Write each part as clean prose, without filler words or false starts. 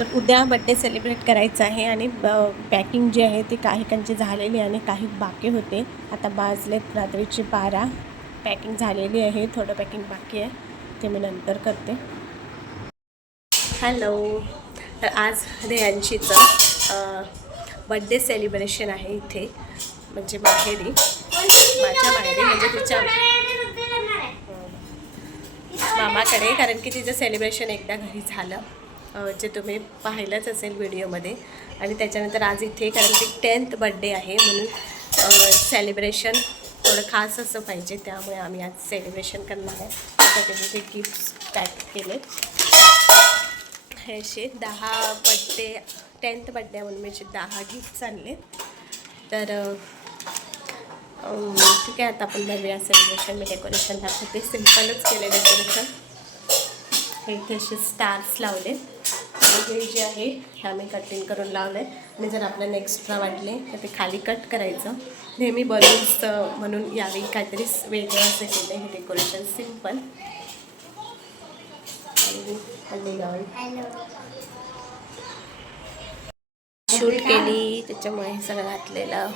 तर उद्या birthday celebrate करायचा आहे आणि पॅकिंग जी आहे ती काही कांची झालेली आणि काही बाकी होते. आता वाजलेत रात्रीचे 12. पॅकिंग झालेली आहे, थोडं पॅकिंग बाकी आहे, ते मी नंतर करते. हॅलो. तर आज रेयांशीचं बड्डे सेलिब्रेशन आहे इथे, म्हणजे माहेरी, माझ्या माहेरी, म्हणजे तिच्या मामाकडे. कारण की तिचं सेलिब्रेशन एकदा घरी झालं, जे तुम्ही पाहिलंच असेल व्हिडिओमध्ये. आणि त्याच्यानंतर आज इथे, कारण की 10th बड्डे आहे म्हणून सेलिब्रेशन थोडं खास असं पाहिजे, त्यामुळे आम्ही आज सेलिब्रेशन करणार आहे. त्यासाठी ते गिफ्ट्स पॅक केले. हे असे 10 बड्डे, 10th बड्डे म्हणून मी 10 गिफ्ट्स आणले. तर ठीक आहे, आता आपण बघूया सेलिब्रेशन. मी डेकोरेशन दाखवते. सिम्पलच केले डेकोरेशन. हे इथे असे स्टार्स लावले. हे जे आहे हे आम्ही कटिंग करून लावले. आणि जर आपल्याला एक्स्ट्रा वाटले तर ते खाली कट करायचं. नेहमी बलून्स म्हणून यावेळी काहीतरी वेगळं असं केलं हे डेकोरेशन, सिम्पल. शूट केली त्याच्यामुळे सगळं घातलेलं.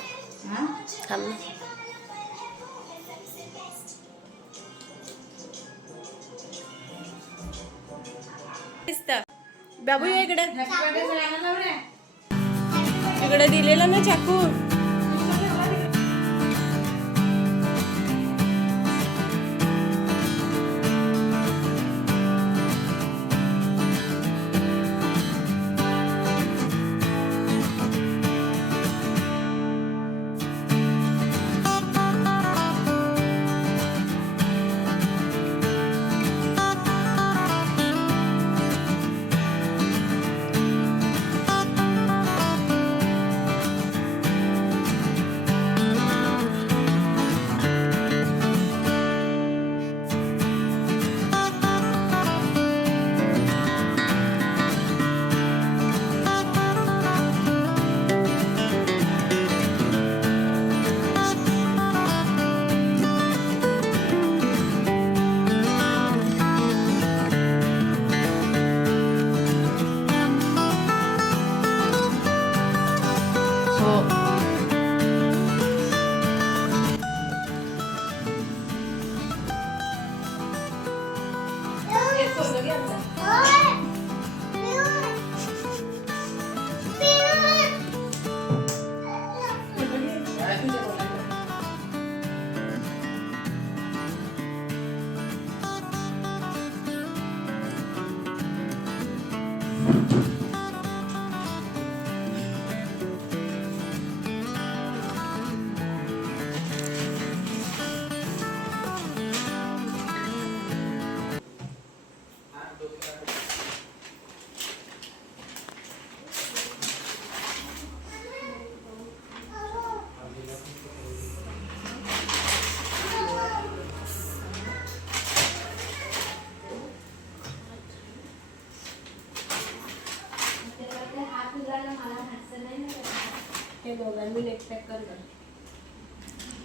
बाबू इकडे तिकडे दिलेला ना चाकू.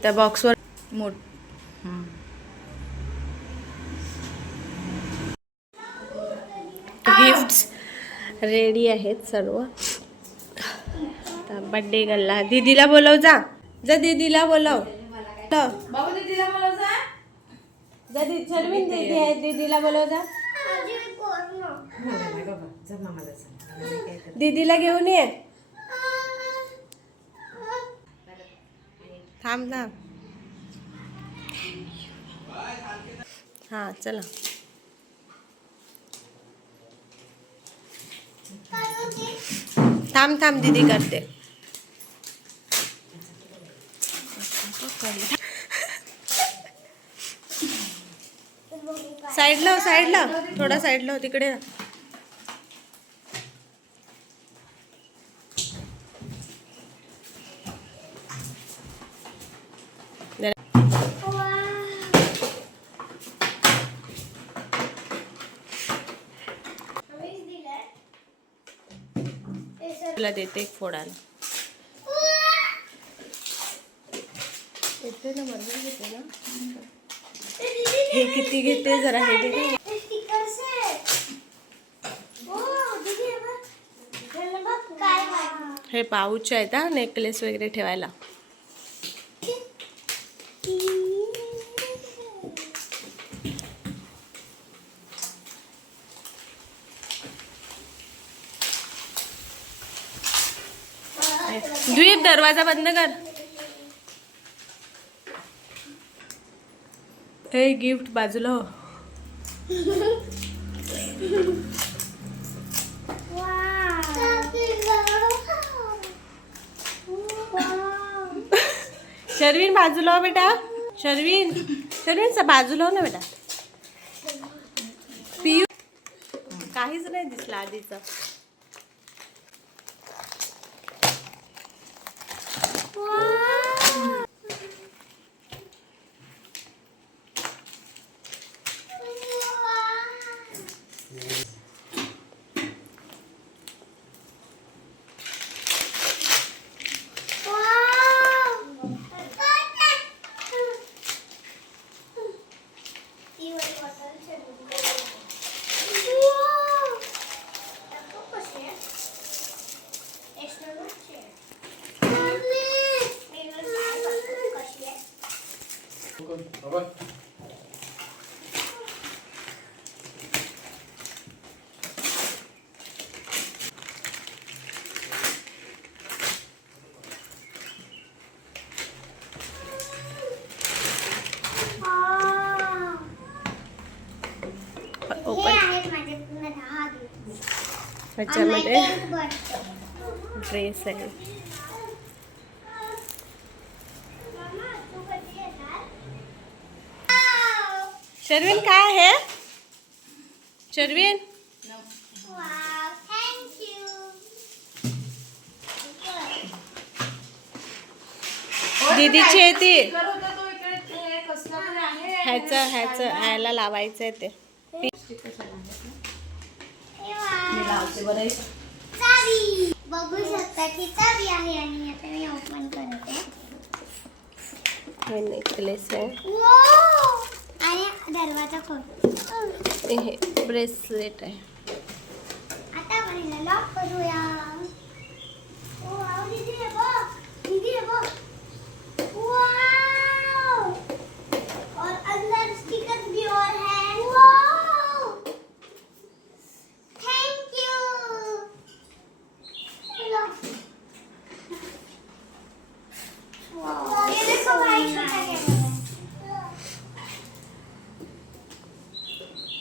त्या बॉक्सवर गिफ्ट्स रेडी आहेत सर्व. बड्डे गल्ला. दीदीला बोलव, जा जा दीदीला बोलव. बाबू दीदीला बोलव, जा दीदी. सर्विन दीदी आहे, दीदीला बोलव, जा. दीदीला घेऊन ये. थांब थांब. हां चला. थांब थांब दीदी करते. साईडला साईडला थोडा साईडला तिकडे. तुला देते एक फोडायला. येते ना, बरोबर घेते ना. हे किती घेते जरा हे दे. हे पाऊच आहेत हा, नेकलेस वगैरे ठेवायला. द्वीप दरवाजा बंद कर. हे गिफ्ट बाजूला हो. शर्विन बाजूला हो बेटा. शर्विन बाजूला हो ना बेटा. पियू काहीच नाही दिसलं आधीच. त्याच्यामध्ये ड्रेस आहे. शर्विन काय आहे? शर्विन दीदीची आहे ती. ह्याला लावायचं आहे ते. बघू शकता की चावी आहे आणि आता मी ओपन करते. हे नेकलेस आहे आणि दरवाजा खोल. हे ब्रेसलेट आहे. आता आपण लॉक करूया. वाव दीदी हे बघ. दीदी हे बघ. वाव और अंदर स्टिकर भी और है. Wow thank you. वाव ये देखो भाई छोटा कैमरा.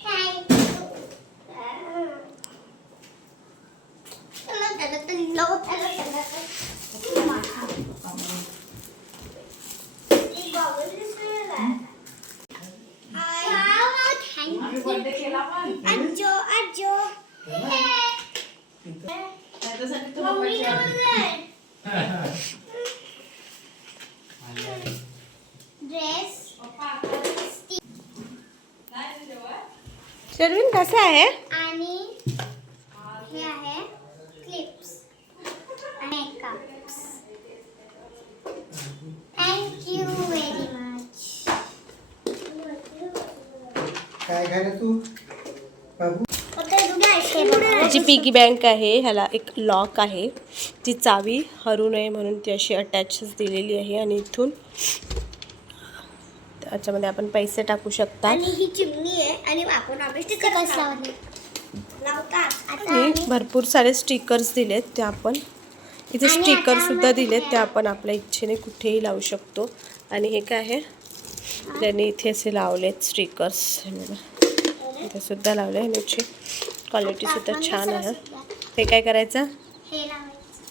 Thank you. शर्विन कसं आहे? आणि हे आहे क्लिप्स आणि makeups. Thank you very much. काय घाल तू बाबू? जी पिगी बँक आहे ह्याला एक लॉक आहे. ती चावी हरू नये म्हणून ती अशी अटॅचच दिलेली आहे आणि इथून त्याच्यामध्ये आपण पैसे टाकू शकता. आणि ही चिमणी आहे आणि आपण आपले स्टिकर्स लावतात. हे भरपूर सारे स्टिकर्स दिलेत ते आपण इथे स्टिकर सुद्धा दिलेत ते आपण आपल्या इच्छेने कुठेही लावू शकतो. आणि हे काय आहे त्यांनी इथे असे लावलेत स्टिकर्स. इथे सुद्धा लावले आणि याची क्वालिटी सुद्धा छान आहे. हे काय करायचं? हे लावायचं.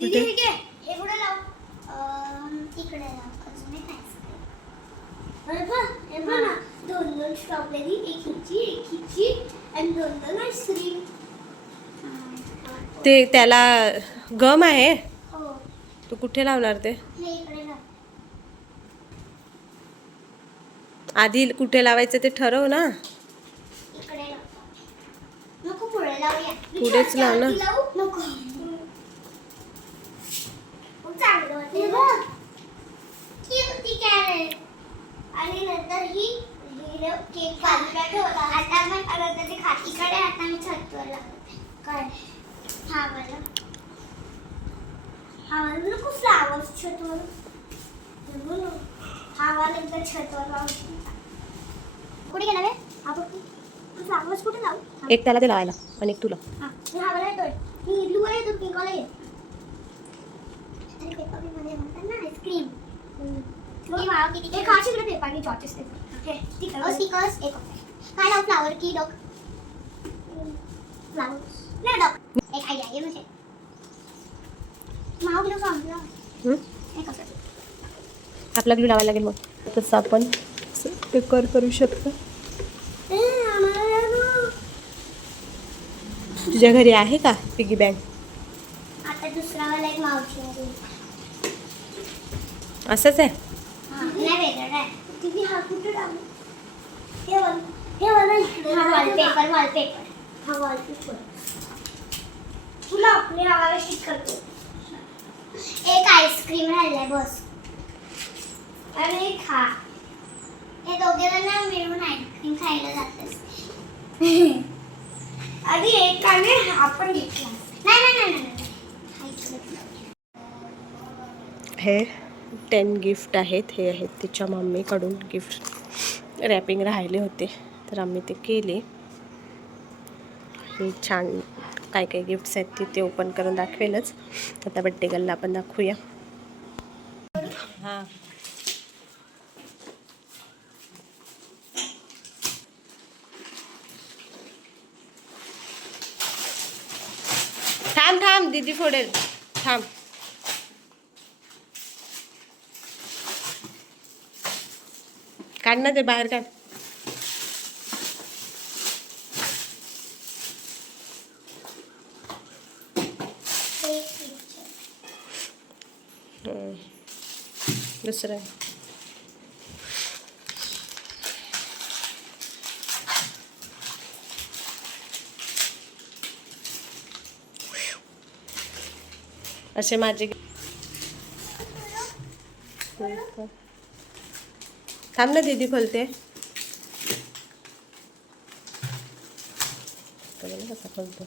दीदी हे घे. हे कुठे लाव? इकडे लाव. हे बघ ना. दोन स्ट्रॉबेरी, एक हिची आणि दोन आईस्क्रीम. ते त्याला गम आहे. हो. तू कुठे लावणार ते? हे इकडे लाव. आधी कुठे लावायचं ते ठरव ना. इकडे लाव. नको पुढे लावूया. पुढेच लाव ना. नको. चांगलं वाटतं. बघ. Cutie carrot. आणि नंतर ही केक बाजूला ठेवला. आता मी नंतर ते खातीकडे आता मी छतवर लावते. काय? हा वाला. हा मला खूप फ्लावर्स छतवर हा वाला एकदा छतवर लावून कुठे गेला रे हा बघ फ्लावर्स कुठे लावू एक त्याला ते लावायला आणि एक तुला. हा हा वाला येतोय मी ब्लू वाला येतो पिंक वाला येतो आणि पेपर मध्ये म्हणतात ना आईस्क्रीम मी मावा किती एक खाशी इकडे पेपर आणि जॉर्जेस पेपर ओके स्टिकर्स एक काय लावू फ्लावर की डॉग फ्लावर नाही डॉग एक आयडिया आहे म्हणजे मावा किलो सांगतो एक असं आपला ग्लू लावायला लागेल मग तसं आपण डेकोर करू शकतो. तुझ्या घरी आहे का पिगी बँक? आता दुसरा वाला एक मावशी आहे असंच आहे. नाही वेगळं आहे तुम्ही हा कुठे टाकू हे वाला इकडे वॉलपेपर हा वॉलपेपर तुला आपले आवाला शिट करतो. एक आईस्क्रीम राहिलाय बस आणि एक खा हे दोघे जण मिळून आईस्क्रीम खायला जातात आणि एक आणि आपण घेतला नाही हे 10 गिफ्ट आहेत. हे आहेत तिच्या मम्मीकडून गिफ्ट रॅपिंग राहिले होते तर आम्ही ते केले. हे छान काय काय गिफ्ट्स आहेत ते ओपन करून दाखवेलच. आता बड्डे गर्लला आपण दाखवूया. हां थांब थांब दीदी फोडेल थांब. काढ ना ते बाहेर काढ. दुसरं असे माझे थांब ना दीदी खोलते. कसा खोलतो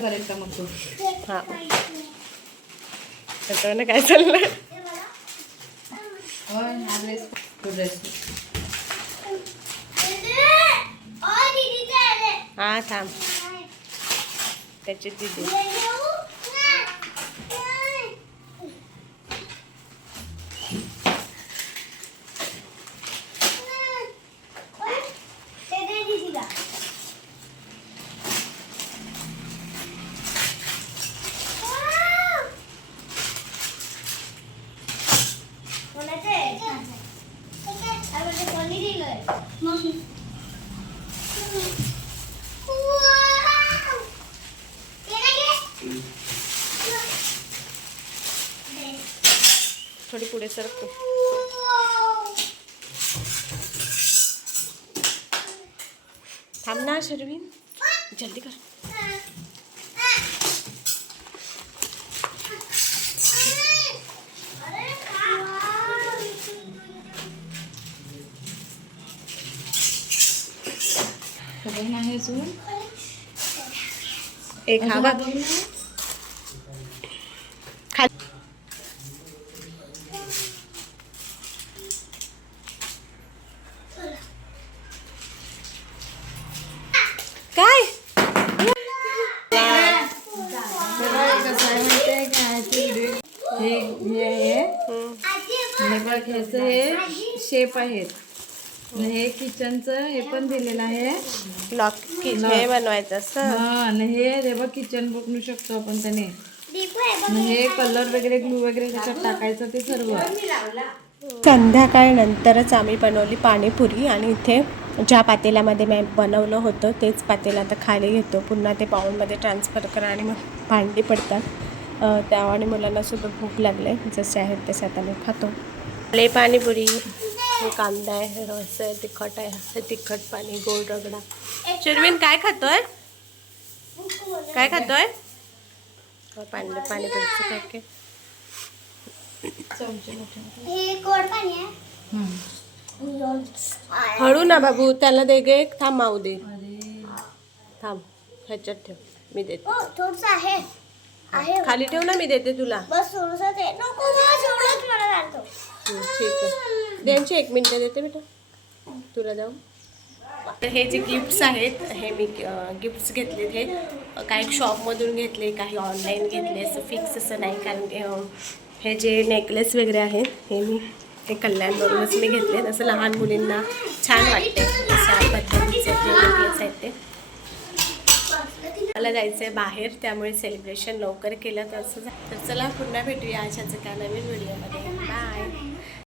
करेल का मग तू? हां त्याच्यावर काय चाललंय. होय हा ड्रेस तो ड्रेस हां थांब त्याची दीदी थोडी पुढे सरकतो. थांब ना शर्विन जल्दी कर. सगळं आहे अजून एक हा बघ काय हे बघ ह्याचं हे शेप आहेत. हे किचनचं हे पण दिलेलं आहे. लॉक हे बनवायचं असं. हा आणि हे बघ किचन बनवू शकतो आपण त्याने. हे कलर वगैरे ग्लू वगैरे त्याच्यात टाकायचं ते सर्व. संध्याकाळनंतरच आम्ही बनवली पाणीपुरी आणि इथे ज्या पातेल्यामध्ये मी बनवलं होतं तेच पातेलं आता खाली घेतो. पुन्हा ते बाउलमध्ये ट्रान्सफर करा आणि मग भांडी पडतात त्यामुळे मुलांना सुद्धा भूक लागले, जसे आहेत तसे आता मी खातो. ले पाणीपुरी, हे कांदा आहे, रस आहे, तिखट आहे, हे तिखट पाणी, गोड रगडा. शर्विन काय खातोय? काय खातोय? पाणीपुरीचं पॅकेट. हे गोड पाणी आहे. हळू ना बाबू, त्याला दे गे. थांब माऊ दे. थांब, ह्याच्यात ठेव, मी देते. हो थोडंसं आहे. खाली ठेव ना, मी देते तुला. बस थोडंसं ते नको बस एवढंच मला लागतो. ठीक आहे, त्यांची 1 मिनिट देते बेटा तुला जाऊ. तर हे जे गिफ्ट्स आहेत, हे मी गिफ्ट्स घेतले, हे काही शॉपमधून घेतले, काही ऑनलाईन घेतले, असं फिक्स असं नाही. कारण हे जे नेकलेस वगैरे आहेत, हे मी ते कल्याणवरूनच मी घेतले. असं लहान मुलींना छान वाटते, अशा पद्धतीचे जे नेकलेस आहेत ते. मला जायचं आहे बाहेर, त्यामुळे सेलिब्रेशन लवकर केलं तर असं. तर चला पुन्हा भेटूया अशाच एका नवीन व्हिडिओमध्ये.